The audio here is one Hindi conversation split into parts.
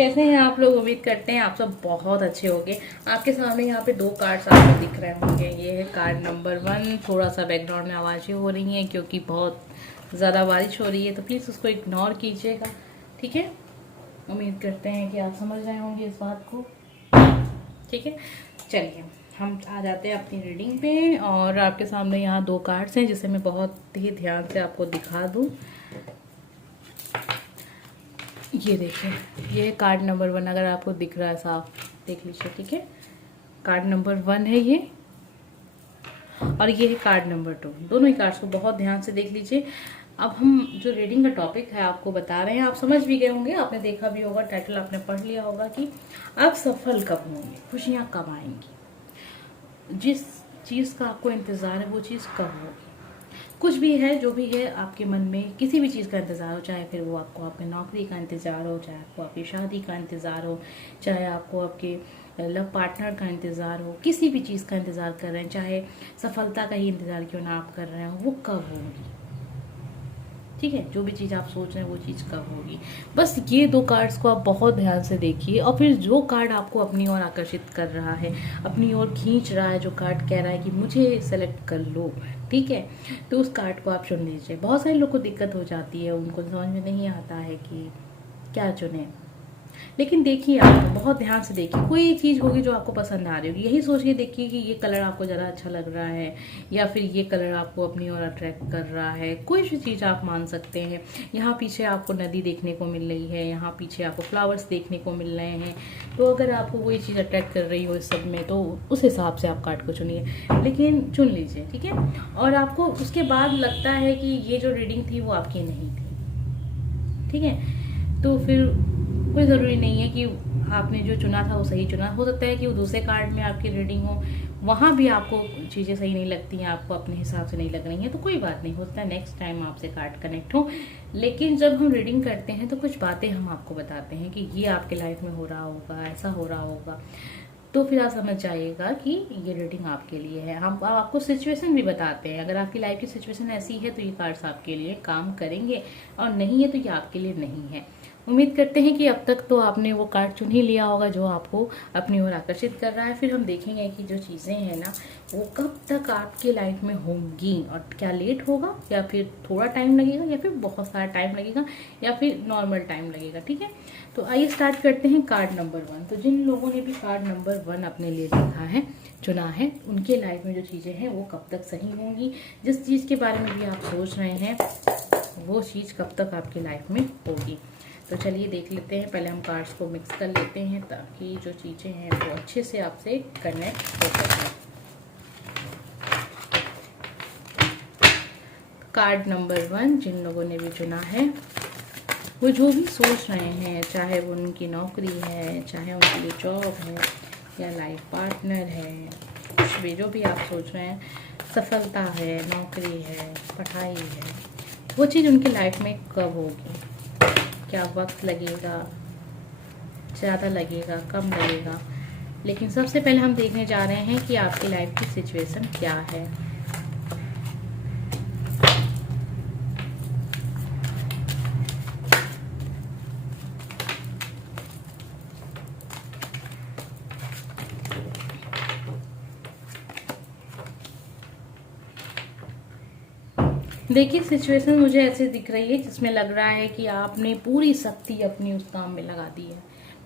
कैसे हैं आप लोग। उम्मीद करते हैं आप सब बहुत अच्छे होंगे। आपके सामने यहाँ पे 2 कार्ड्स आपको दिख रहे होंगे। ये है कार्ड नंबर 1। थोड़ा सा बैकग्राउंड में आवाज़ें हो रही हैं क्योंकि बहुत ज़्यादा बारिश हो रही है, तो प्लीज़ उसको इग्नोर कीजिएगा, ठीक है। उम्मीद करते हैं कि आप समझ रहे होंगे इस बात को, ठीक है। चलिए हम आ जाते हैं अपनी रीडिंग पे। और आपके सामने यहाँ 2 कार्ड्स हैं जिसे मैं बहुत ही ध्यान से आपको दिखा दूँ। ये देखिए, ये कार्ड नंबर 1, अगर आपको दिख रहा है साफ देख लीजिए, ठीक है। कार्ड नंबर 1 है ये, और ये है कार्ड नंबर 2। दोनों ही कार्ड्स को बहुत ध्यान से देख लीजिए। अब हम जो रीडिंग का टॉपिक है आपको बता रहे हैं। आप समझ भी गए होंगे, आपने देखा भी होगा, टाइटल आपने पढ़ लिया होगा कि आप सफल कब होंगे, खुशियाँ कब आएंगी, जिस चीज़ का आपको इंतज़ार है वो चीज़ कब होगी। कुछ भी है, जो भी है आपके मन में, किसी भी चीज़ का इंतज़ार हो, चाहे फिर वो आपको आपकी नौकरी का इंतज़ार हो, चाहे आपको आपकी शादी का इंतज़ार हो, चाहे आपको आपके लव पार्टनर का इंतज़ार हो, किसी भी चीज़ का इंतज़ार कर रहे हैं, चाहे सफलता का ही इंतज़ार क्यों ना आप कर रहे हो, वो कब होगी, ठीक है। जो भी चीज़ आप सोच रहे हैं वो चीज़ कब होगी। बस ये 2 कार्ड्स को आप बहुत ध्यान से देखिए, और फिर जो कार्ड आपको अपनी ओर आकर्षित कर रहा है, अपनी ओर खींच रहा है, जो कार्ड कह रहा है कि मुझे सेलेक्ट कर लो, ठीक है, तो उस कार्ड को आप चुन लीजिए। बहुत सारे लोग को दिक्कत हो जाती है, उनको समझ में नहीं आता है कि क्या चुने। लेकिन देखिए, आप बहुत ध्यान से देखिए, कोई एक चीज़ होगी जो आपको पसंद आ रही होगी। यही सोच के देखिए कि ये कलर आपको ज़रा अच्छा लग रहा है, या फिर ये कलर आपको अपनी ओर अट्रैक्ट कर रहा है। कोई भी चीज़ आप मान सकते हैं। यहाँ पीछे आपको नदी देखने को मिल रही है, यहाँ पीछे आपको फ्लावर्स देखने को मिल रहे हैं। तो अगर आपको वही चीज़ अट्रैक्ट कर रही हो इस सब में, तो उस हिसाब से आप कार्ड को चुनिए, लेकिन चुन लीजिए, ठीक है। और आपको उसके बाद लगता है कि ये जो रीडिंग थी वो आपकी नहीं थी, ठीक है, तो फिर कोई ज़रूरी नहीं है कि आपने जो चुना था वो सही चुना। हो सकता है कि वो दूसरे कार्ड में आपकी रीडिंग हो, वहाँ भी आपको चीज़ें सही नहीं लगती हैं, आपको अपने हिसाब से नहीं लग रही हैं, तो कोई बात नहीं, होता है नेक्स्ट टाइम आपसे कार्ड कनेक्ट हो। लेकिन जब हम रीडिंग करते हैं तो कुछ बातें हम आपको बताते हैं कि ये आपके लाइफ में हो रहा होगा, ऐसा हो रहा होगा, तो फिर आप समझ जाइएगा कि ये रीडिंग आपके लिए है। हम आपको सिचुएशन भी बताते हैं, अगर आपकी लाइफ की सिचुएशन ऐसी है तो ये कार्ड्स आपके लिए काम करेंगे, और नहीं है तो ये आपके लिए नहीं है। उम्मीद करते हैं कि अब तक तो आपने वो कार्ड चुन ही लिया होगा जो आपको अपनी ओर आकर्षित कर रहा है। फिर हम देखेंगे कि जो चीज़ें हैं ना, वो कब तक आपके लाइफ में होंगी, और क्या लेट होगा, या फिर थोड़ा टाइम लगेगा, या फिर बहुत सारा टाइम लगेगा, या फिर नॉर्मल टाइम लगेगा, ठीक है। तो आइए स्टार्ट करते हैं कार्ड नंबर 1। तो जिन लोगों ने भी कार्ड नंबर 1 अपने लिए देखा है, चुना है, उनके लाइफ में जो चीज़ें हैं वो कब तक सही होंगी। जिस चीज़ के बारे में भी आप सोच रहे हैं वो चीज़ कब तक आपकी लाइफ में होगी। तो चलिए देख लेते हैं। पहले हम कार्ड्स को मिक्स कर लेते हैं ताकि जो चीज़ें हैं वो अच्छे से आपसे कनेक्ट हो सकें। कार्ड नंबर 1 जिन लोगों ने भी चुना है, वो जो भी सोच रहे हैं, चाहे वो उनकी नौकरी है, चाहे उनकी लिए जॉब है, या लाइफ पार्टनर है, कुछ भी जो भी आप सोच रहे हैं, सफलता है, नौकरी है, पढ़ाई है, वो चीज़ उनकी लाइफ में कब होगी, क्या वक्त लगेगा, ज़्यादा लगेगा, कम लगेगा। लेकिन सबसे पहले हम देखने जा रहे हैं कि आपकी लाइफ की सिचुएशन क्या है। देखिए, सिचुएशन मुझे ऐसे दिख रही है जिसमें लग रहा है कि आपने पूरी शक्ति अपनी उस काम में लगा दी है,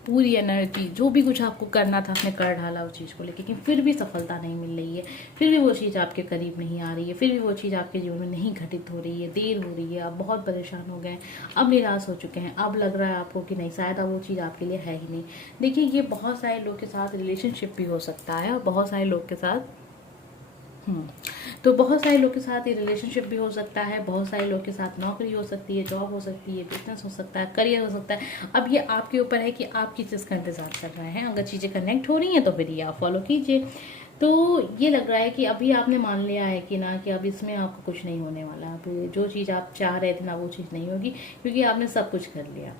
पूरी एनर्जी, जो भी कुछ आपको करना था आपने कर डाला उस चीज़ को लेकर, लेकिन फिर भी सफलता नहीं मिल रही है, फिर भी वो चीज़ आपके करीब नहीं आ रही है, फिर भी वो चीज़ आपके जीवन में नहीं घटित हो रही है, देर हो रही है, आप बहुत परेशान हो गए, अब निराश हो चुके हैं, अब लग रहा है आपको कि नहीं, शायद अब वो चीज़ आपके लिए है ही नहीं। देखिए, ये बहुत सारे लोग के साथ रिलेशनशिप भी हो सकता है, और बहुत सारे लोग के साथ तो बहुत सारे लोग के साथ ये रिलेशनशिप भी हो सकता है, बहुत सारे लोग के साथ नौकरी हो सकती है, जॉब हो सकती है, बिजनेस हो सकता है, करियर हो सकता है। अब ये आपके ऊपर है कि आप किस चीज़ का इंतजार कर रहे हैं। अगर चीज़ें कनेक्ट हो रही हैं तो फिर ये आप फॉलो कीजिए। तो ये लग रहा है कि अभी आपने मान लिया है कि ना, कि अब इसमें आपको कुछ नहीं होने वाला, अब जो चीज़ आप चाह रहे थे ना वो चीज़ नहीं होगी, क्योंकि आपने सब कुछ कर लिया।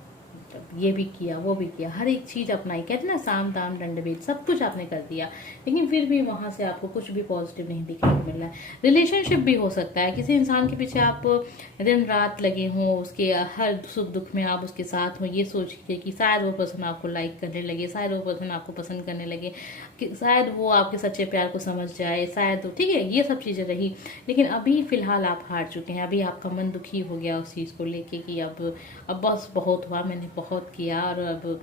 ये भी किया, वो भी किया, हर एक चीज़ अपनाई, कहते हैं ना साम दाम दंड भेद, सब कुछ आपने कर दिया, लेकिन फिर भी वहाँ से आपको कुछ भी पॉजिटिव नहीं दिखने को मिल रहा है। रिलेशनशिप भी हो सकता है, किसी इंसान के पीछे आप दिन रात लगे हों, उसके हर सुख दुख में आप उसके साथ हो, ये सोच के कि शायद वो पर्सन आपको लाइक करने लगे, शायद वो पर्सन आपको पसंद करने लगे, कि शायद वो आपके सच्चे प्यार को समझ जाए, शायद, ठीक है, ये सब चीज़ें रही। लेकिन अभी फिलहाल आप हार चुके हैं, अभी आपका मन दुखी हो गया उस चीज़ को लेके कि अब बस बहुत हुआ, मैंने बहुत किया और अब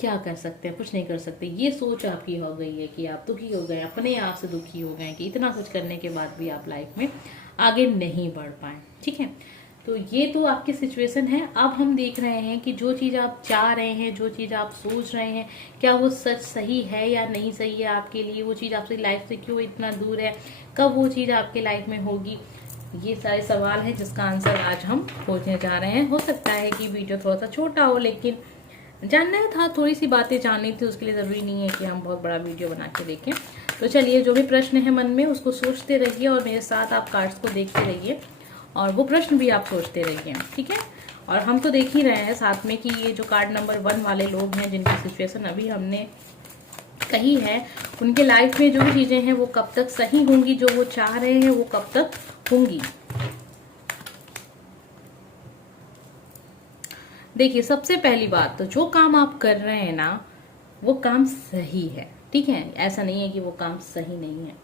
क्या कर सकते हैं, कुछ नहीं कर सकते, ये सोच आपकी हो गई है कि आप दुखी हो गए, अपने आप से दुखी हो गए कि इतना कुछ करने के बाद भी आप लाइफ में आगे नहीं बढ़ पाए। ठीक है, तो ये तो आपकी सिचुएशन है। अब हम देख रहे हैं कि जो चीज़ आप चाह रहे हैं, जो चीज़ आप सोच रहे हैं, क्या वो सच सही है या नहीं सही है आपके लिए, वो चीज़ आपकी लाइफ से क्यों इतना दूर है, कब वो चीज़ आपके लाइफ में होगी, ये सारे सवाल हैं जिसका आंसर आज हम खोजने जा रहे हैं। हो सकता है कि वीडियो थोड़ा सा छोटा हो, लेकिन जानना था, थोड़ी सी बातें जाननी थी, उसके लिए ज़रूरी नहीं है कि हम बहुत बड़ा वीडियो बना के देखें। तो चलिए, जो भी प्रश्न है मन में उसको सोचते रहिए और मेरे साथ आप कार्ड्स को देखते रहिए और वो प्रश्न भी आप सोचते रहिए। ठीक है, और हम तो देख ही रहे हैं साथ में कि ये जो कार्ड नंबर 1 वाले लोग हैं जिनकी सिचुएशन अभी हमने कही है, उनके लाइफ में जो भी चीज़ें हैं वो कब तक सही होंगी, जो वो चाह रहे हैं वो कब तक होंगी। देखिए, सबसे पहली बात तो जो काम आप कर रहे हैं ना, वो काम सही है। ठीक है, ऐसा नहीं है कि वो काम सही नहीं है,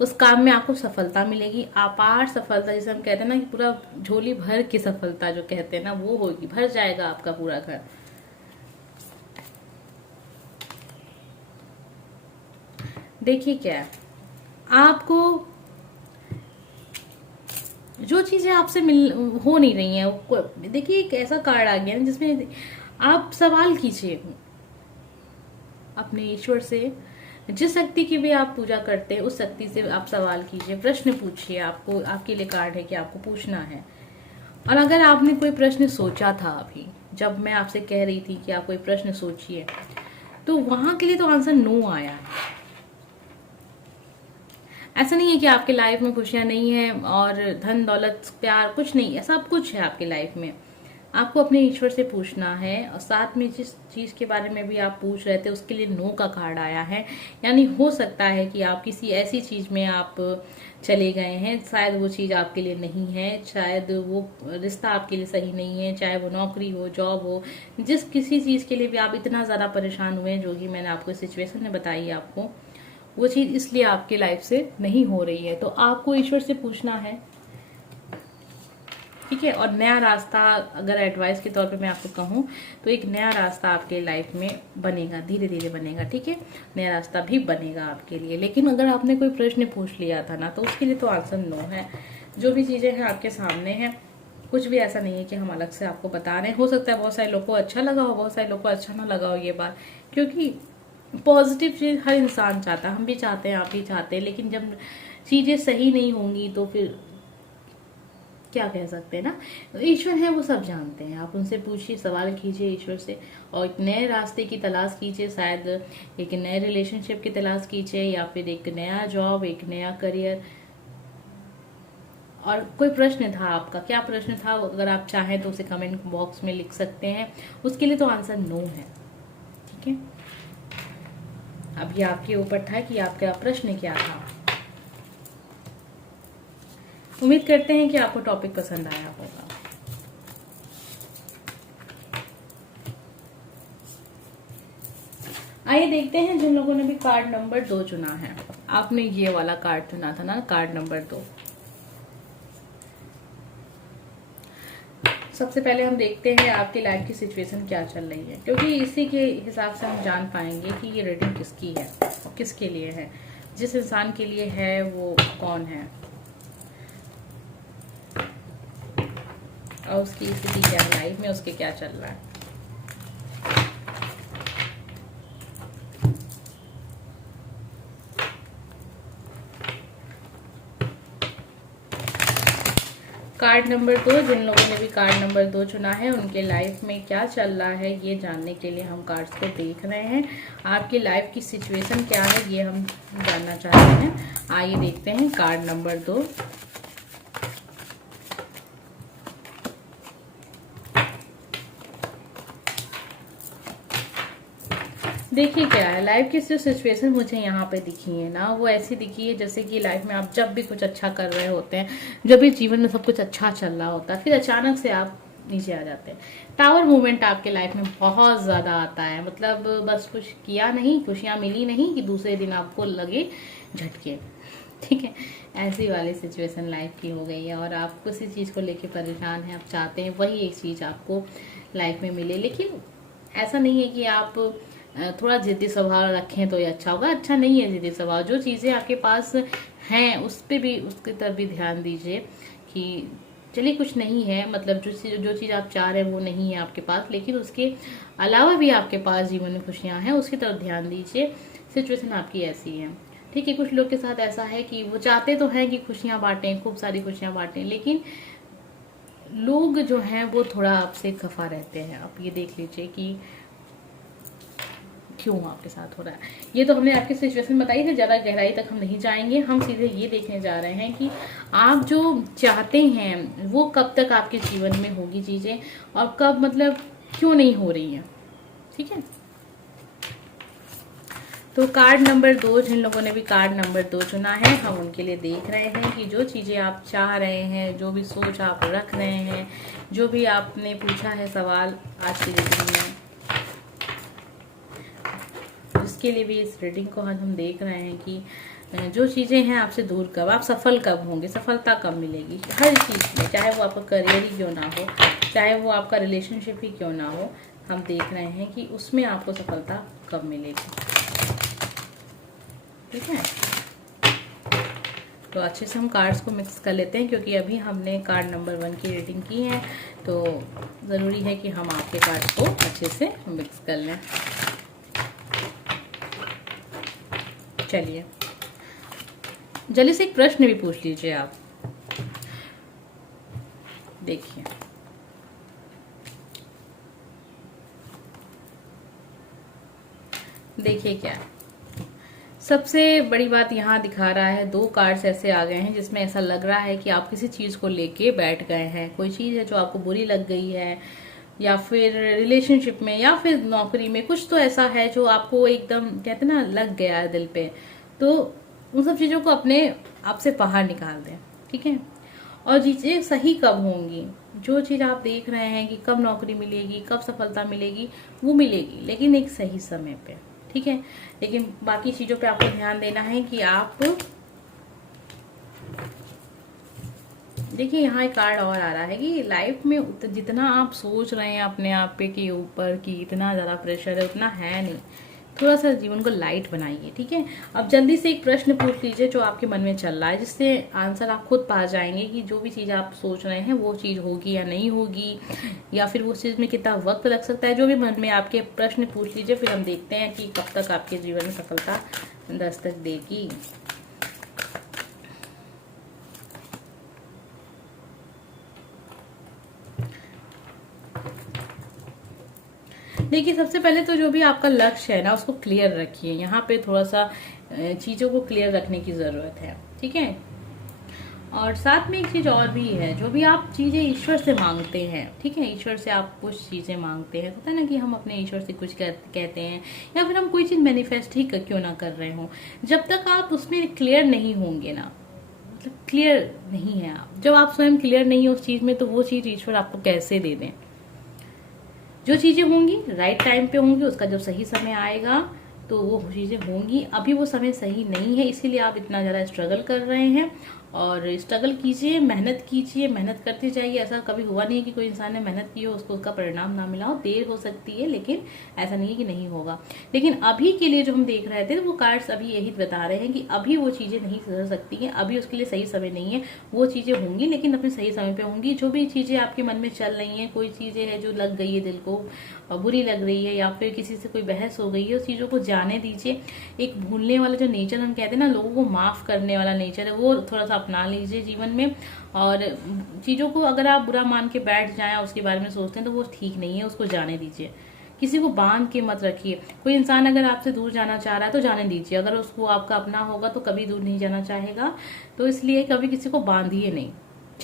उस काम में आपको सफलता मिलेगी, अपार सफलता, जिसे हम कहते हैं ना कि पूरा झोली भर की सफलता जो कहते हैं ना, वो होगी, भर जाएगा आपका पूरा घर। देखिए क्या है, आपको जो चीजें आपसे हो नहीं रही हैं, देखिए एक ऐसा कार्ड आ गया ना जिसमें आप सवाल कीजिए अपने ईश्वर से, जिस शक्ति की भी आप पूजा करते हैं उस शक्ति से आप सवाल कीजिए, प्रश्न पूछिए। आपको, आपके लिए कार्ड है कि आपको पूछना है। और अगर आपने कोई प्रश्न सोचा था, अभी जब मैं आपसे कह रही थी कि आप कोई प्रश्न सोचिए, तो वहां के लिए तो आंसर नो आया है। ऐसा नहीं है कि आपके लाइफ में खुशियां नहीं है और धन दौलत प्यार कुछ नहीं है, सब कुछ है आपकी लाइफ में। आपको अपने ईश्वर से पूछना है, और साथ में जिस चीज के बारे में भी आप पूछ रहे थे उसके लिए नो का कार्ड आया है। यानी हो सकता है कि आप किसी ऐसी चीज में आप चले गए हैं, शायद वो चीज आपके लिए नहीं है, शायद वो रिश्ता आपके लिए सही नहीं है, चाहे वो नौकरी हो, जॉब हो, जिस किसी चीज के लिए भी आप इतना ज्यादा परेशान हुए हैं, जो कि मैंने आपको सिचुएशन में बताई आपको, वो चीज इसलिए आपकी लाइफ से नहीं हो रही है। तो आपको ईश्वर से पूछना है। ठीक है, और नया रास्ता, अगर एडवाइस के तौर पे मैं आपको कहूँ तो एक नया रास्ता आपके लाइफ में बनेगा, धीरे धीरे बनेगा। ठीक है, नया रास्ता भी बनेगा आपके लिए। लेकिन अगर आपने कोई प्रश्न पूछ लिया था ना, तो उसके लिए तो आंसर नो है। जो भी चीजें हैं आपके सामने हैं, कुछ भी ऐसा नहीं है कि हम अलग से आपको बता रहे हैं। हो सकता है बहुत सारे लोगों को अच्छा लगा हो, बहुत सारे लोगों को अच्छा ना लगा हो ये बात, क्योंकि पॉजिटिव चीज हर इंसान चाहता है, हम भी चाहते हैं, आप भी चाहते हैं, लेकिन जब चीजें सही नहीं होंगी तो फिर क्या कह सकते हैं ना। ईश्वर है, वो सब जानते हैं। आप उनसे पूछिए, सवाल कीजिए ईश्वर से, और एक नए रास्ते की तलाश कीजिए, शायद एक नए रिलेशनशिप की तलाश कीजिए, या फिर एक नया जॉब, एक नया करियर। और कोई प्रश्न था आपका, क्या प्रश्न था, अगर आप चाहें तो उसे कमेंट बॉक्स में लिख सकते हैं। उसके लिए तो आंसर नो है। ठीक है, अब ये आपके ऊपर था कि आपका प्रश्न क्या था। उम्मीद करते हैं कि आपको टॉपिक पसंद आया होगा। आइए देखते हैं जिन लोगों ने भी कार्ड नंबर 2 चुना है। आपने ये वाला कार्ड चुना था ना, कार्ड नंबर 2। सबसे पहले हम देखते हैं आपकी लाइफ की सिचुएशन क्या चल रही है, क्योंकि इसी के हिसाब से हम जान पाएंगे कि ये रीडिंग किसकी है और किसके लिए है। जिस इंसान के लिए है वो कौन है और उसकी स्थिति क्या है लाइफ में, उसके क्या चल रहा है। कार्ड नंबर 2, जिन लोगों ने भी कार्ड नंबर 2 चुना है उनके लाइफ में क्या चल रहा है, ये जानने के लिए हम कार्ड्स को देख रहे हैं। आपकी लाइफ की सिचुएशन क्या है ये हम जानना चाहते हैं। आइए देखते हैं कार्ड नंबर 2। देखिए क्या है, लाइफ की जो सिचुएशन मुझे यहाँ पे दिखी है ना, वो ऐसी दिखी है जैसे कि लाइफ में आप जब भी कुछ अच्छा कर रहे होते हैं, जब भी जीवन में सब कुछ अच्छा चल रहा होता है, फिर अचानक से आप नीचे आ जाते हैं। टावर मूवमेंट आपके लाइफ में बहुत ज़्यादा आता है। मतलब बस कुछ किया नहीं, खुशियाँ मिली नहीं कि दूसरे दिन आपको लगे झटके। ठीक है, ऐसी वाली सिचुएशन लाइफ की हो गई है और आप किसी चीज़ को लेके परेशान हैं, आप चाहते हैं वही एक चीज़ आपको लाइफ में मिले, लेकिन ऐसा नहीं है कि आप थोड़ा जिद्दी स्वभाव रखें तो ये अच्छा होगा। अच्छा नहीं है जिद्दी स्वभाव। जो चीज़ें आपके पास हैं उस पर भी, उसकी तरफ भी ध्यान दीजिए कि चलिए कुछ नहीं है, मतलब जो चीज़ आप चाह रहे हैं वो नहीं है आपके पास, लेकिन उसके अलावा भी आपके पास जीवन में खुशियाँ हैं, उसकी तरफ ध्यान दीजिए। सिचुएशन आपकी ऐसी है। ठीक है, कुछ लोग के साथ ऐसा है कि वो चाहते तो हैं कि खुशियाँ बांटें, खूब सारी खुशियाँ बांटें, लेकिन लोग जो हैं वो थोड़ा आपसे खफा रहते हैं। आप ये देख लीजिए कि क्यों आपके साथ हो रहा है। ये तो हमने आपकी सिचुएशन बताई है, ज़्यादा गहराई तक हम नहीं जाएंगे। हम सीधे ये देखने जा रहे हैं कि आप जो चाहते हैं वो कब तक आपके जीवन में होगी चीज़ें, और कब, मतलब क्यों नहीं हो रही हैं। ठीक है, तो कार्ड नंबर 2, जिन लोगों ने भी कार्ड नंबर 2 चुना है, हम उनके लिए देख रहे हैं कि जो चीज़ें आप चाह रहे हैं, जो भी सोच आप रख रहे हैं, जो भी आपने पूछा है सवाल आज की रीडिंग में, उसके लिए भी इस रीडिंग को आज हम देख रहे हैं कि जो चीज़ें हैं आपसे दूर कब, आप सफल कब होंगे, सफलता कब मिलेगी हर चीज़ में, चाहे वो आपका करियर ही क्यों ना हो, चाहे वो आपका रिलेशनशिप ही क्यों ना हो, हम देख रहे हैं कि उसमें आपको सफलता कब मिलेगी। ठीक है, तो अच्छे से हम कार्ड्स को मिक्स कर लेते हैं, क्योंकि अभी हमने कार्ड नंबर 1 की रीडिंग की है, तो ज़रूरी है कि हम आपके कार्ड्स को अच्छे से मिक्स कर लें। चलिए, जल्दी से एक प्रश्न भी पूछ लीजिए आप। देखिए, देखिए क्या है, सबसे बड़ी बात यहाँ दिखा रहा है, 2 कार्ड्स ऐसे आ गए हैं जिसमें ऐसा लग रहा है कि आप किसी चीज़ को लेके बैठ गए हैं। कोई चीज़ है जो आपको बुरी लग गई है, या फिर रिलेशनशिप में, या फिर नौकरी में, कुछ तो ऐसा है जो आपको एकदम कहते ना लग गया है दिल पे। तो उन सब चीज़ों को अपने आप से बाहर निकाल दें। ठीक है, और चीज़ें सही कब होंगी, जो चीज़ आप देख रहे हैं कि कब नौकरी मिलेगी, कब सफलता मिलेगी, वो मिलेगी, लेकिन एक सही समय पे। ठीक है, लेकिन बाकी चीज़ों पे आपको ध्यान देना है कि आप देखिए, यहाँ एक कार्ड और आ रहा है कि लाइफ में जितना आप सोच रहे हैं अपने आप पे के ऊपर कि इतना ज़्यादा प्रेशर है, उतना है नहीं। थोड़ा सा जीवन को लाइट बनाइए। ठीक है, अब जल्दी से एक प्रश्न पूछ लीजिए जो आपके मन में चल रहा है, जिससे आंसर आप खुद पा जाएंगे कि जो भी चीज़ आप सोच रहे हैं वो चीज़ होगी या नहीं होगी, या फिर उस चीज़ में कितना वक्त लग सकता है। जो भी मन में आपके प्रश्न पूछ लीजिए, फिर हम देखते हैं कि कब तक आपके जीवन में सफलता दस्तक देगी। देखिए, सबसे पहले तो जो भी आपका लक्ष्य है ना, उसको क्लियर रखिए। यहाँ पे थोड़ा सा चीज़ों को क्लियर रखने की ज़रूरत है। ठीक है, और साथ में एक चीज़ और भी है, जो भी आप चीज़ें ईश्वर से मांगते हैं, ठीक है, ईश्वर से आप कुछ चीज़ें मांगते हैं, होता है ना कि हम अपने ईश्वर से कुछ कहते हैं, या फिर हम कोई चीज़ मैनिफेस्ट ही क्यों ना कर रहे हो, जब तक आप उसमें क्लियर नहीं होंगे ना, मतलब क्लियर नहीं है आप, जब आप स्वयं क्लियर नहीं हो उस चीज़ में, तो वो चीज़ ईश्वर आपको कैसे दे दें। जो चीज़ें होंगी राइट टाइम पे होंगी, उसका जब सही समय आएगा तो वो चीज़ें होंगी। अभी वो समय सही नहीं है, इसीलिए आप इतना ज़्यादा स्ट्रगल कर रहे हैं। और स्ट्रगल कीजिए, मेहनत कीजिए, मेहनत करते जाइए। ऐसा कभी हुआ नहीं है कि कोई इंसान ने मेहनत की हो उसको उसका परिणाम ना मिला हो। देर हो सकती है, लेकिन ऐसा नहीं है कि नहीं होगा। लेकिन अभी के लिए जो हम देख रहे थे, वो कार्ड्स अभी यही बता रहे हैं कि अभी वो चीज़ें नहीं सुधर सकती हैं, अभी उसके लिए सही समय नहीं है। वो चीज़ें होंगी, लेकिन अपने सही समय पे होंगी। जो भी चीज़ें आपके मन में चल रही हैं, कोई चीज़ें हैं जो लग गई है दिल को, बुरी लग रही है, या फिर किसी से कोई बहस हो गई है, उस चीज़ों को जाने दीजिए। एक भूलने वाला जो नेचर हम कहते हैं ना, लोगों को माफ़ करने वाला नेचर है, वो थोड़ा सा अपना लीजिए जीवन में। और चीज़ों को अगर आप बुरा मान के बैठ जाएं, उसके बारे में सोचते हैं, तो वो ठीक नहीं है, उसको जाने दीजिए। किसी को बांध के मत रखिए। कोई इंसान अगर आपसे दूर जाना चाह रहा है तो जाने दीजिए। अगर उसको आपका अपना होगा तो कभी दूर नहीं जाना चाहेगा, तो इसलिए कभी किसी को बांधिए नहीं।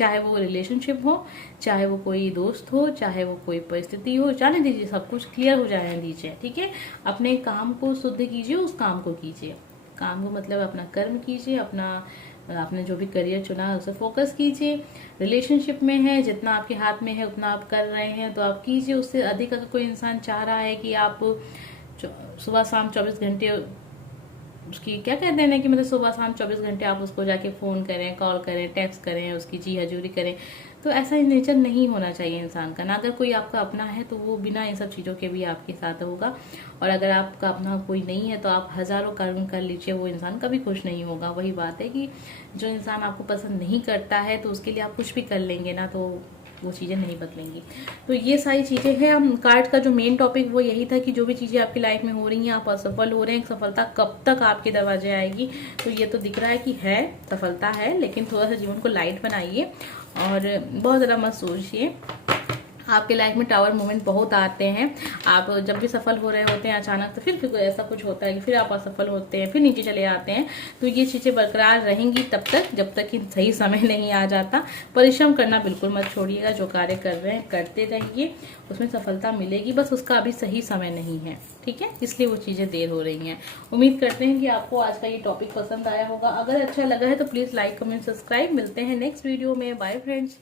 चाहे वो रिलेशनशिप हो, चाहे वो कोई दोस्त हो, चाहे वो कोई परिस्थिति हो, जाने दीजिए, सब कुछ क्लियर हो जाने दीजिए, ठीक है। अपने काम को शुद्ध कीजिए, उस काम को कीजिए, काम को मतलब अपना कर्म कीजिए, अपना आपने जो भी करियर चुना है उसे फोकस कीजिए। रिलेशनशिप में है, जितना आपके हाथ में है उतना आप कर रहे हैं तो आप कीजिए। उससे अधिक अगर कोई इंसान चाह रहा है कि आप सुबह शाम 24 घंटे उसकी क्या कहते हैं ना कि मतलब सुबह शाम 24 घंटे आप उसको जाके फ़ोन करें, कॉल करें, टेक्स्ट करें, उसकी जी हजूरी करें, तो ऐसा नेचर नहीं होना चाहिए इंसान का ना। अगर कोई आपका अपना है तो वो बिना इन सब चीज़ों के भी आपके साथ होगा, और अगर आपका अपना कोई नहीं है तो आप हज़ारों कर्म कर लीजिए, वो इंसान कभी खुश नहीं होगा। वही बात है कि जो इंसान आपको पसंद नहीं करता है तो उसके लिए आप कुछ भी कर लेंगे ना, तो वो चीज़ें नहीं बदलेंगी। तो ये सारी चीज़ें हैं। हम कार्ड का जो मेन टॉपिक वो यही था कि जो भी चीज़ें आपकी लाइफ में हो रही हैं, आप असफल हो रहे हैं, सफलता कब तक आपके दरवाजे आएगी। तो ये तो दिख रहा है कि है, सफलता है, लेकिन थोड़ा सा जीवन को लाइट बनाइए और बहुत ज़्यादा मत सोचिए। आपके लाइफ में टावर मोमेंट बहुत आते हैं। आप जब भी सफल हो रहे होते हैं अचानक तो फिर ऐसा कुछ होता है कि फिर आप असफल होते हैं, फिर नीचे चले आते हैं। तो ये चीज़ें बरकरार रहेंगी तब तक जब तक कि सही समय नहीं आ जाता। परिश्रम करना बिल्कुल मत छोड़िएगा, जो कार्य कर रहे हैं करते रहिए, उसमें सफलता मिलेगी, बस उसका अभी सही समय नहीं है, ठीक है, इसलिए वो चीज़ें देर हो रही हैं। उम्मीद करते हैं कि आपको आज का ये टॉपिक पसंद आया होगा। अगर अच्छा लगा है तो प्लीज़ लाइक, कमेंट, सब्सक्राइब। मिलते हैं नेक्स्ट वीडियो में। Bye friends.